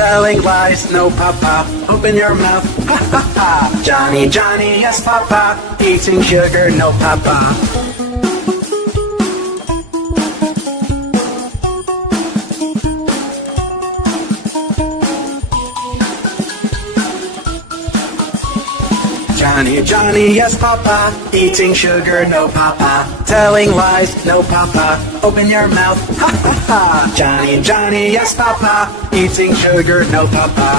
telling lies, no papa, open your mouth, ha ha ha. Johny Johny, yes papa, eating sugar, no papa. Johny Johny, yes papa, eating sugar, no papa, telling lies, no papa, open your mouth, ha ha ha. Johny Johny, yes papa, eating sugar, no papa.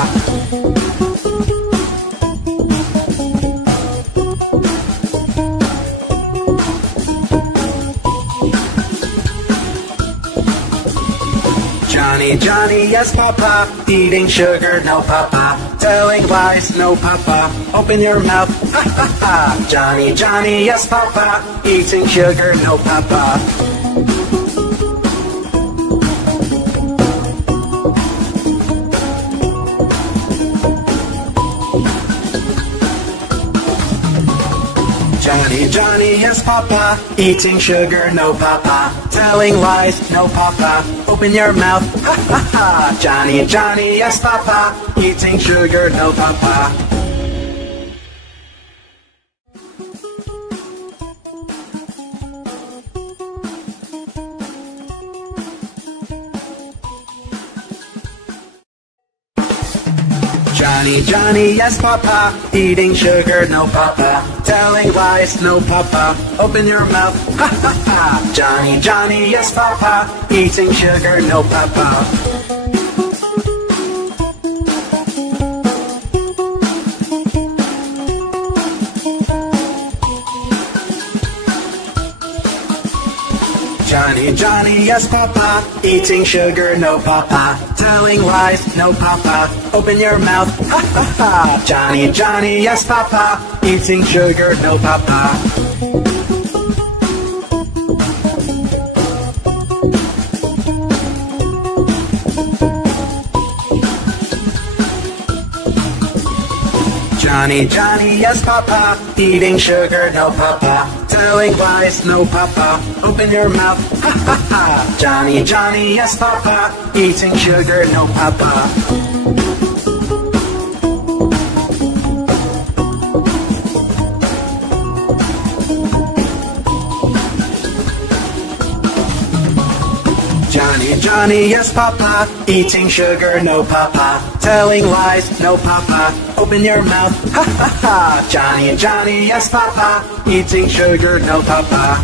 Johny Johny, yes papa, eating sugar, no papa, telling lies, no papa, open your mouth, ha ha ha. Johny Johny, yes papa, eating sugar, no papa. Johny Johny, yes papa, eating sugar, no papa, telling lies, no papa, open your mouth, ha ha ha. Johny Johny, yes papa, eating sugar, no papa. Johny Johny, yes papa, eating sugar, no papa, telling lies, no papa, open your mouth, ha ha ha. Johny Johny, yes papa, eating sugar, no papa. Johny Johny, yes papa, eating sugar, no papa, telling lies, no papa, open your mouth, ha ha ha. Johny Johny, yes papa, eating sugar, no papa. Johny Johny, yes papa, eating sugar, no papa, telling lies, no papa, open your mouth, ha ha ha. Johny Johny, yes papa, eating sugar, no papa. Johny Johny, yes papa, eating sugar, no papa, telling lies, no papa, open your mouth, ha ha ha. Johny Johny, yes papa, eating sugar, no papa.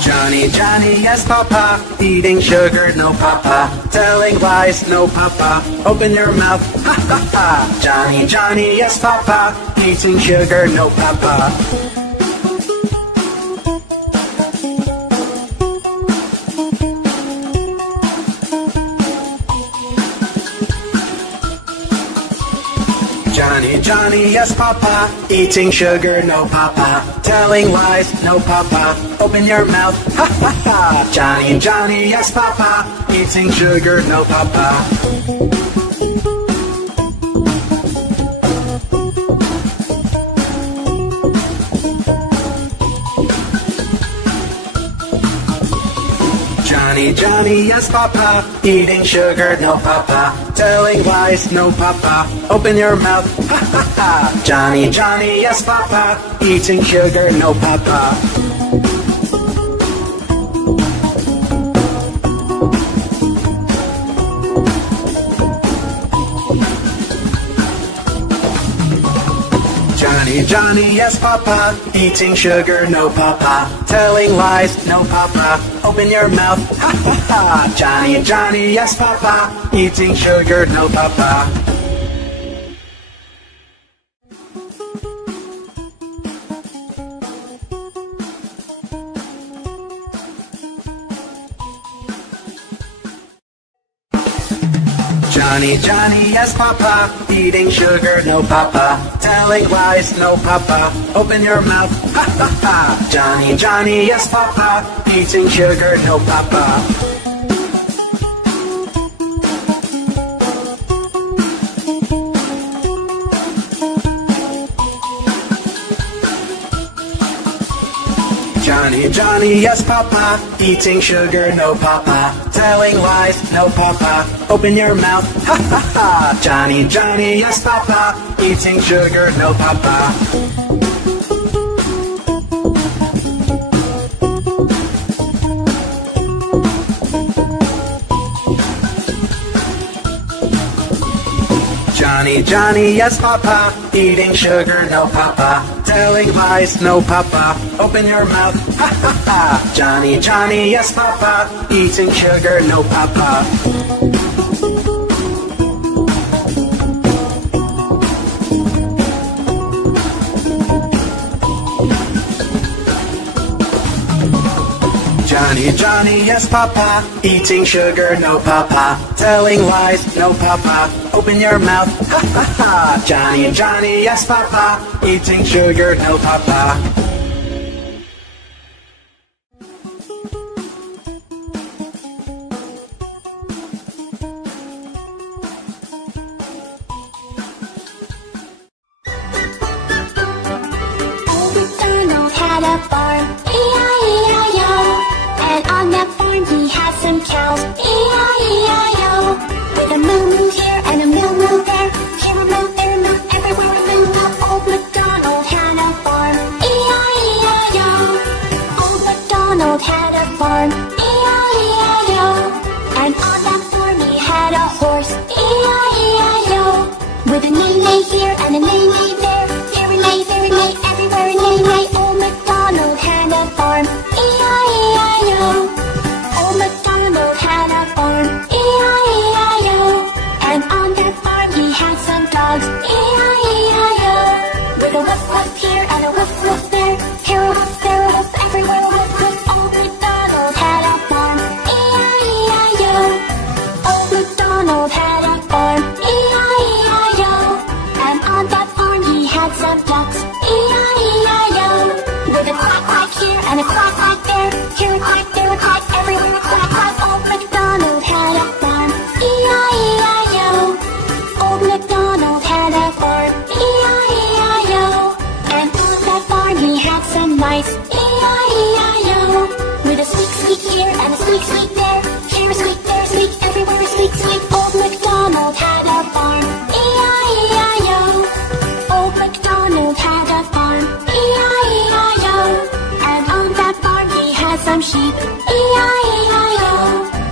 Johny Johny, yes papa, eating sugar, no papa, telling lies, no papa, open your mouth, ha ha ha. Johny Johny, yes papa, eating sugar, no papa. Johny Johny, yes papa, eating sugar, no papa, telling lies, no papa, open your mouth, ha ha ha. Johny Johny, yes papa, eating sugar, no papa. Johny Johny, yes papa, eating sugar, no papa, telling lies, no papa, open your mouth, ha ha ha. Johny Johny, yes papa, eating sugar, no papa. Johny Johny, yes papa, eating sugar, no papa, telling lies, no papa, open your mouth, ha ha ha. Johny Johny, yes papa, eating sugar, no papa. Johny Johny, yes papa, eating sugar, no papa, telling lies, no papa, open your mouth, ha ha ha. Johny Johny, yes papa, eating sugar, no papa. Johnny, Johnny, yes, Papa. Eating sugar, no, Papa. Telling lies, no, Papa. Open your mouth, ha ha ha. Johnny, Johnny, yes, Papa. Eating sugar, no, Papa. Johnny, Johnny, yes, Papa. Eating sugar, no, Papa. Telling lies, no, Papa. Open your mouth, ha ha ha. Johnny, Johnny, yes, Papa. Eating sugar, no, Papa. Johnny, Johnny, yes, Papa. Eating sugar, no, Papa. Telling lies, no, Papa. Open your mouth, ha ha ha. Johnny, Johnny, yes, Papa. Eating sugar, no, Papa. Old MacDonald had a farm, E-I-E-I-O. And on that farm he had some cows, E-I-E-I-O. With a moo-moo here and a moo-moo there, here a moo, there a moo, everywhere a moo-moo. Old MacDonald had a farm, E-I-E-I-O. Old MacDonald had a farm, E-I-E-I-O. And on that farm he had a horse, E-I-E-I-O. With a neigh-neigh here and a neigh-neigh there, here a neigh, there a neigh, everywhere a neigh-neigh. Old MacDonald had a farm, E-I-E-I-O. Old MacDonald had a farm, E-I-E-I-O. And on that farm he had some dogs, E-I-E-I-O. With a woof woof here and a woof woof there, here a woof, there a woof, everywhere a woof woof. Old MacDonald had a farm, E-I-E-I-O. Old MacDonald had a farm, E-I-E-I-O. And on that farm he had some ducks, E-I-E-I-O. With a quack quack here and a quack quack there, here a quack, there a quack, everywhere a quack quack. Old MacDonald had a farm, E-I-E-I-O. Old MacDonald had a farm, E-I-E-I-O. And on that farm he had some mice, E-I-E-I-O. With a squeak squeak here and a squeak squeak there, here a squeak, there a squeak, everywhere a squeak squeak. Old MacDonald had a farm, E-I-E-I-O. Old MacDonald had a farm, E-I-E-I-O. And on that farm he had some sheep, E-I-E-I-O.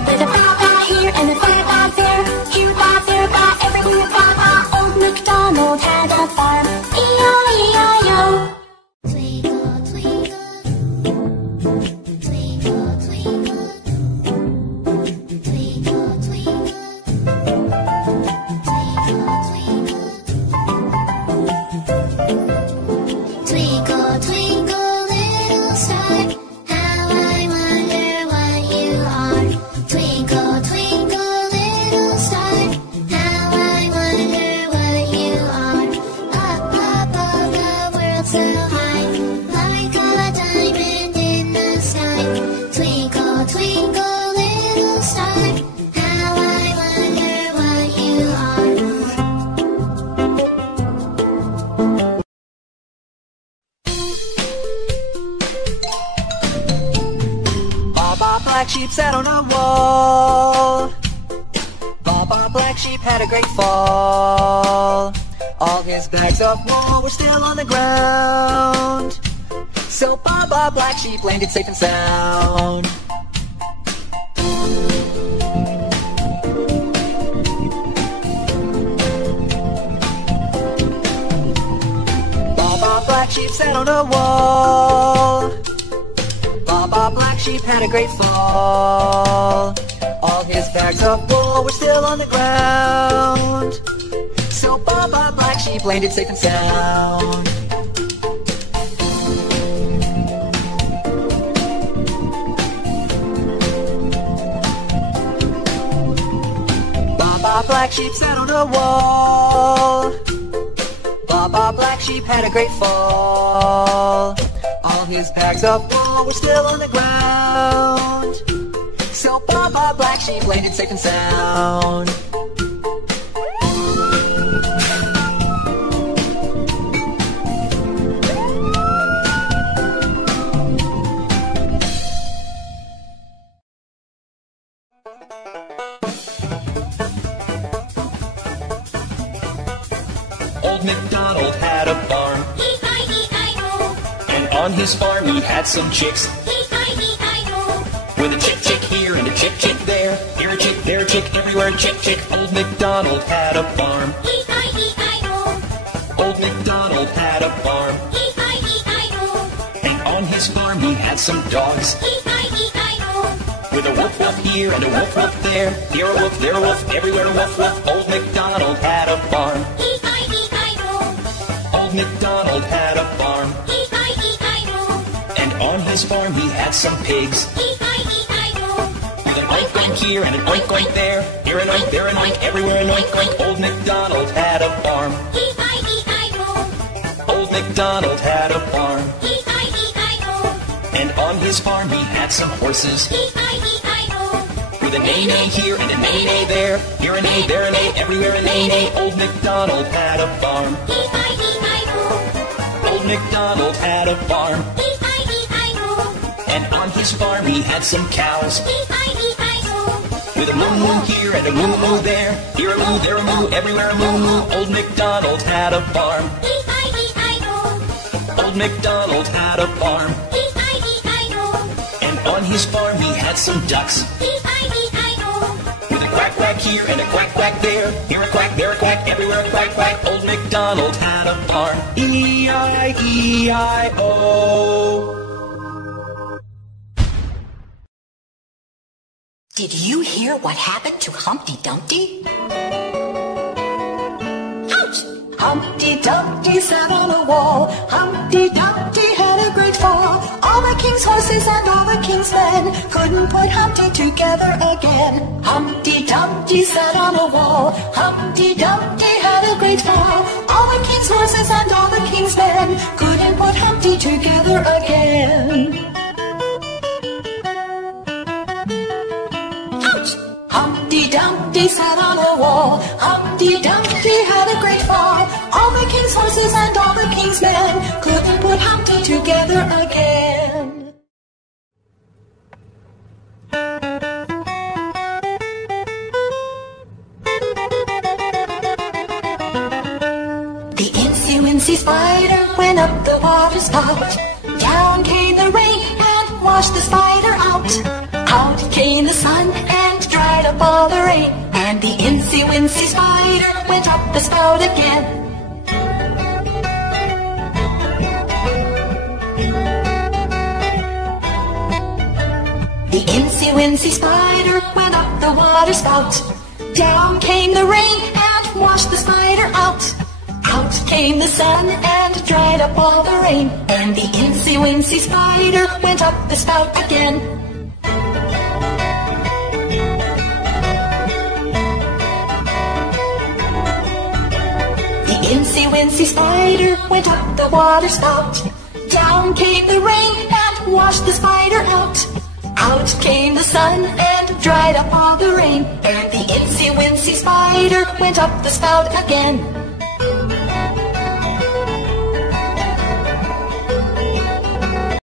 With a baa-baa here and a baa-baa there, here a baa, there a baa, everywhere a baa-baa. Old MacDonald had a farm, E-I-E-I-O. Twinkle, twinkle, twinkle, twinkle, twinkle, twinkle, twinkle, twinkle, little star, how I wonder what you are. Twinkle, twinkle, little star, how I wonder what you are. Up above the world so high, like a diamond in the sky. Twinkle, twinkle, little star, how I wonder what you are. Baba Black Sheep sat on a wall. Baba Black Sheep had a great fall. All his bags of wool were still on the ground. So Baba Black Sheep landed safe and sound. Baba Black Sheep sat on a wall. Baba Black Sheep had a great fall. All his bags of wool were still on the ground. So Baba Black Sheep landed safe and sound. Baba Black Sheep sat on a wall. Baba Black Sheep had a great fall. All his bags of wool were still on the ground. So Baba Black Sheep landed safe and sound. Old MacDonald had a farm. E-I-E-I-O. And on his farm he had some chicks. E-I-E-I-O. With a chick chick here and a chick chick there. Here a chick, there a chick, everywhere a chick chick. Old MacDonald had a farm. E-I-E-I-O. Old MacDonald had a farm. E-I-E-I-O. And on his farm he had some dogs. E-I-E-I-O. With a woof woof here and a woof woof there. Here a woof, there a woof, everywhere a woof woof. Old MacDonald had a farm. E-I-E-I-O. Old MacDonald had a farm. E-I-E-I-O. And on his farm he had some pigs. E-I-E-I-O. With an oink oink here and an oink oink there. Here an oink, there an oink, everywhere an oink oink. Old MacDonald had a farm. E-I-E-I-O. Old MacDonald had a farm. E-I-E-I-O. And on his farm he had some horses. E-I-E-I-O. With a neigh-neigh here and a neigh-neigh there. Here a neigh, there a neigh, everywhere a neigh-neigh. Old MacDonald had a farm. E-I-E-I-O. Old MacDonald had a farm. E-I-E-I-O. And on his farm he had some cows. E-I-E-I-O. With a moo-moo here and a moo-moo there. Here a moo, there a moo, everywhere a moo-moo. Old MacDonald had a farm. E-I-E-I-O. Old MacDonald had a farm. E-I-E-I-O. And on his farm he had some ducks. E-I-E-I-O. With a quack quack here and a quack quack there. Here a quack, there a quack, everywhere a quack quack. Old MacDonald had a farm. E-I-E-I-O. Did you hear what happened to Humpty Dumpty? Ouch! Humpty Dumpty sat on a wall. Humpty Dumpty had a great fall. All the king's horses and all the king's men couldn't put Humpty together again. Humpty Dumpty sat on a wall. Humpty Dumpty had a great fall. All the king's horses and all the king's men couldn't put Humpty together again. Humpty Dumpty sat on a wall. Humpty Dumpty had a great fall. All the king's horses and all the king's men couldn't put Humpty together again. The incy-wincy spider went up the water spout. Down came the rain and washed the spider out. Out came the sun and dried up all the rain. And the incy-wincy spider went up the spout again. The incy-wincy spider went up the water spout. Down came the rain and washed the spider out. Out came the sun and dried up all the rain. And the incy-wincy spider went up the spout again. The incy-wincy spider went up the water spout. Down came the rain and washed the spider out. Out came the sun and dried up all the rain. And the incy-wincy spider went up the spout again.